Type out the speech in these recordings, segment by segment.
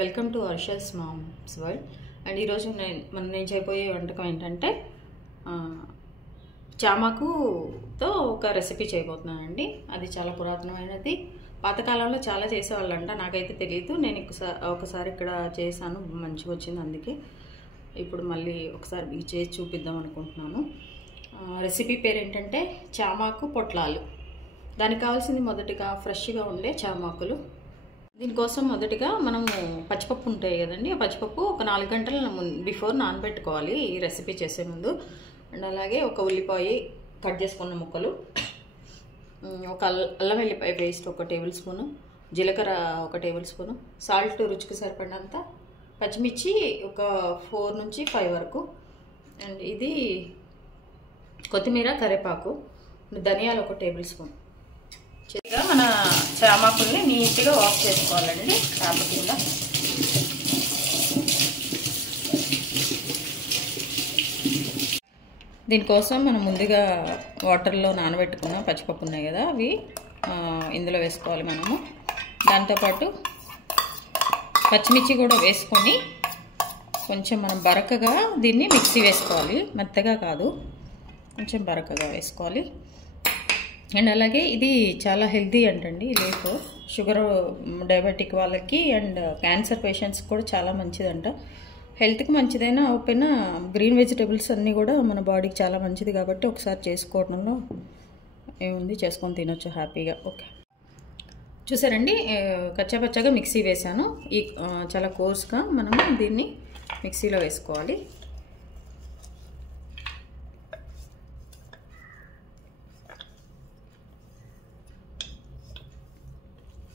Welcome to Varsha's moms world. And ఈరోజు నేను చేయబోయే వంటకం ఏంటంటే చామాకుతో ఒక రెసిపీ చేయబోతున్నానండి. అది చాలా పురాతనమైనది. పాతకాలంలో చాలా చేసేవాళ్ళంట, నాకైతే తెలియదు. నేను ఒకసారి ఇక్కడ చేశాను, మంచిగా వచ్చింది. అందుకే ఇప్పుడు మళ్ళీ ఒకసారి మీకు చేసి చూపిద్దాం అనుకుంటున్నాను. రెసిపీ పేరు ఏంటంటే చామాకు పొట్లాలు. దానికి కావాల్సింది మొదటిగా ఫ్రెష్గా ఉండే చామాకులు. దీనికోసం మొదటిగా మనము పచ్చిపప్పు ఉంటాయి కదండి, ఆ పచ్చిపప్పు ఒక 4 గంటల బిఫోర్ నానబెట్టుకోవాలి ఈ రెసిపీ చేసే ముందు. అండ్ అలాగే ఒక ఉల్లిపాయ కట్ చేసుకున్న ముక్కలు, ఒక అల్లం వెల్లిపాయ పేస్ట్ 1 టేబుల్ స్పూను, జీలకర్ర 1 టేబుల్ స్పూను, సాల్ట్ రుచికి సరిపడినంత, పచ్చిమిర్చి ఒక 4 నుంచి 5 వరకు, అండ్ ఇది కొత్తిమీర, కరివేపాకు, ధనియాలు 1 టేబుల్ స్పూన్. మన చామాకుల్ని నీట్గా వాష్ చేసుకోవాలండి చాప కింద. దీనికోసం మనం ముందుగా వాటర్లో నానబెట్టుకున్న పచ్చిపప్పు ఉన్నాయి కదా, అవి ఇందులో వేసుకోవాలి మనము. దాంతోపాటు పచ్చిమిర్చి కూడా వేసుకొని కొంచెం మనం బరకగా దీన్ని మిక్సీ వేసుకోవాలి, మెత్తగా కాదు, కొంచెం బరకగా వేసుకోవాలి. అండ్ అలాగే ఇది చాలా హెల్తీ అంటండి. లీఫ్ షుగర్ డయాబెటిక్ వాళ్ళకి అండ్ క్యాన్సర్ పేషెంట్స్కి కూడా చాలా మంచిదంట. హెల్త్కి మంచిదైనా ఓపెన్ గ్రీన్ వెజిటేబుల్స్ అన్నీ కూడా మన బాడీకి చాలా మంచిది కాబట్టి ఒకసారి చేసుకోవడంలో ఏముంది, చేసుకొని తినొచ్చు హ్యాపీగా. ఓకే, చూసారండి, కచ్చాపచ్చాగా మిక్సీ వేసాను. ఈ చాలా కోర్స్గా మనము దీన్ని మిక్సీలో వేసుకోవాలి.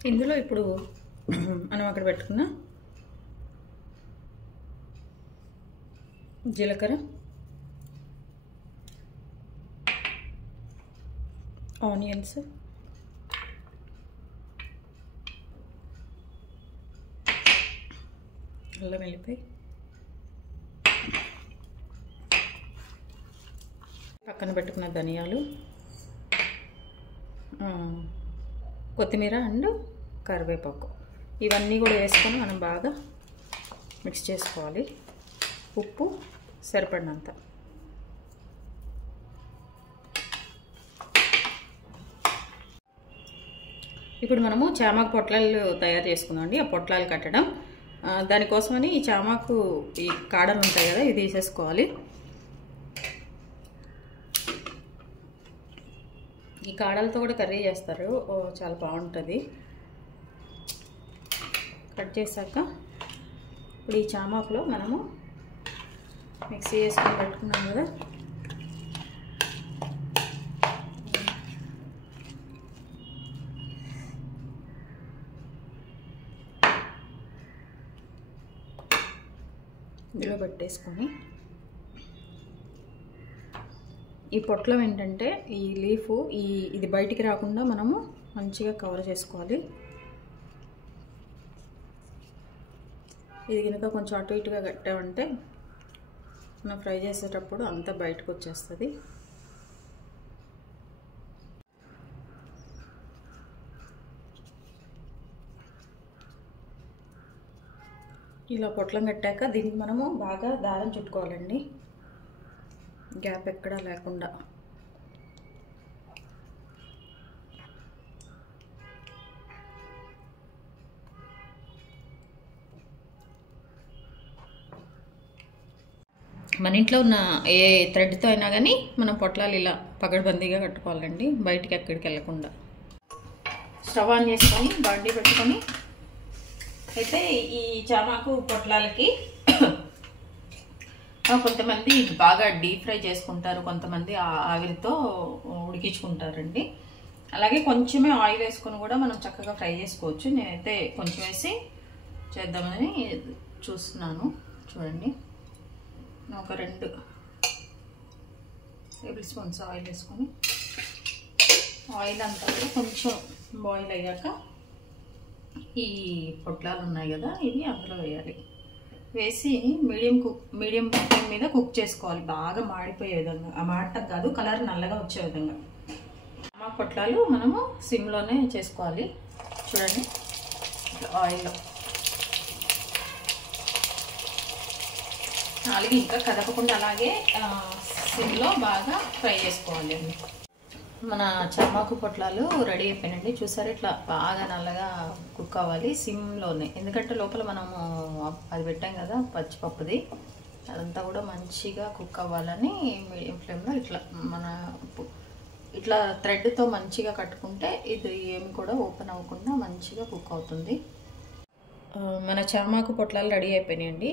ఇందులో ఇప్పుడు మనం అక్కడ పెట్టుకున్న జీలకర్ర, ఆనియన్స్, అల్లం వెల్లిపాయ, పక్కన పెట్టుకున్న ధనియాలు, కొత్తిమీర అండ్ కరివేపాకు, ఇవన్నీ కూడా వేసుకొని మనం బాగా మిక్స్ చేసుకోవాలి. ఉప్పు సరిపడినంత. ఇప్పుడు మనము చామాకు పొట్లాలు తయారు చేసుకుందామండి. ఆ పొట్లాలు కట్టడం, దానికోసమని ఈ చామాకు ఈ కాడలు ఉంటాయి కదా, ఇవి తీసేసుకోవాలి. ఈ కాడలతో కూడా కర్రీ చేస్తారు, చాలా బాగుంటుంది. కట్ చేశాక ఇప్పుడు ఈ చామాకులో మనము మిక్సీ వేసుకొని పెట్టుకున్నాం కదా, ఇందులో పెట్టేసుకొని ఈ పొట్లం ఏంటంటే ఈ లీఫ్ ఇది బయటికి రాకుండా మనము మంచిగా కవర్ చేసుకోవాలి. ఇది కనుక కొంచెం అటు ఇటుగా కట్టామంటే మనం ఫ్రై చేసేటప్పుడు అంతా బయటకు వచ్చేస్తుంది. ఇలా పొట్లం కట్టాక దీనికి మనము బాగా దారం చుట్టుకోవాలండి, గ్యాప్ ఎక్కడా లేకుండా. మన ఇంట్లో ఉన్న ఏ థ్రెడ్తో అయినా కానీ మనం పొట్లాలు ఇలా పగడబందీగా కట్టుకోవాలండి, బయటికి ఎక్కడికి వెళ్ళకుండా. స్టవ్ ఆన్ చేసుకొని బాండీ పెట్టుకొని అయితే ఈ చామాకు పొట్లాలకి కొంతమంది బాగా డీప్ ఫ్రై చేసుకుంటారు, కొంతమంది ఆవిరితో ఉడికించుకుంటారండి. అలాగే కొంచెమే ఆయిల్ వేసుకొని కూడా మనం చక్కగా ఫ్రై చేసుకోవచ్చు. నేనైతే కొంచెం వేసి చేద్దామని చూస్తున్నాను. చూడండి, ఒక 2 టేబుల్ స్పూన్స్ ఆయిల్ వేసుకొని, ఆయిల్ అంతా కూడా కొంచెం బాయిల్ అయ్యాక ఈ పొట్లాలు ఉన్నాయి కదా, ఇవి అందులో వేయాలి. వేసి మీడియం ఫ్లేమ్ మీద కుక్ చేసుకోవాలి, బాగా మాడిపోయే విధంగా. ఆ మాడటం కాదు, కలర్ నల్లగా వచ్చే విధంగా. చామాకు పొట్లాలు మనము సిమ్లోనే చేసుకోవాలి. చూడండి, ఆయిల్లో అలాగే ఇంకా కదపకుండా అలాగే సిమ్లో బాగా ఫ్రై చేసుకోవాలి అండి. మన చామాకు పొట్లాలు రెడీ అయిపోయినండి. చూసారు, ఇట్లా బాగా నల్లగా కుక్ అవ్వాలి సిమ్లోనే, ఎందుకంటే లోపల మనము అది పెట్టాం కదా పచ్చిపప్పుది, అదంతా కూడా మంచిగా కుక్ అవ్వాలని మీడియం ఫ్లేమ్లో ఇట్లా థ్రెడ్తో మంచిగా కట్టుకుంటే ఇది ఏమి కూడా ఓపెన్ అవ్వకుండా మంచిగా కుక్ అవుతుంది. మన చామాకు పొట్లాలు రెడీ అయిపోయినాయండి.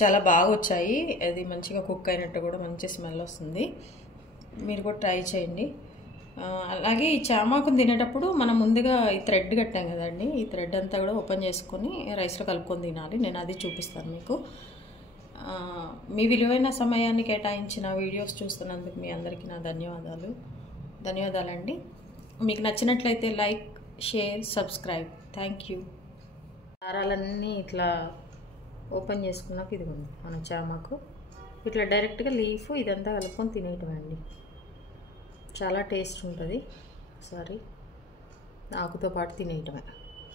చాలా బాగా వచ్చాయి, అది మంచిగా కుక్ అయినట్టు కూడా మంచి స్మెల్ వస్తుంది. మీరు కూడా ట్రై చేయండి. అలాగే ఈ చామాకుని తినేటప్పుడు మనం ముందుగా ఈ థ్రెడ్ కట్టాం కదండి, ఈ థ్రెడ్ అంతా కూడా ఓపెన్ చేసుకొని రైస్లో కలుపుకొని తినాలి. నేను అది చూపిస్తాను మీకు. మీ విలువైన సమయాన్ని కేటాయించిన వీడియోస్ చూస్తున్నందుకు మీ అందరికీ నా ధన్యవాదాలండి. మీకు నచ్చినట్లయితే like, share, subscribe. Thank you. దారాలన్నీ ఇట్లా ఓపెన్ చేసుకున్నాక ఇదిగోండి మన చామాకు, ఇట్లా డైరెక్ట్గా లీఫ్ ఇదంతా కలుపుకొని తినేయటమే అండి. చాలా టేస్ట్ ఉంటుంది. ఆకుతో పాటు తినేయటమే.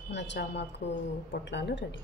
మన చామాకు పొట్లాలు రెడీ.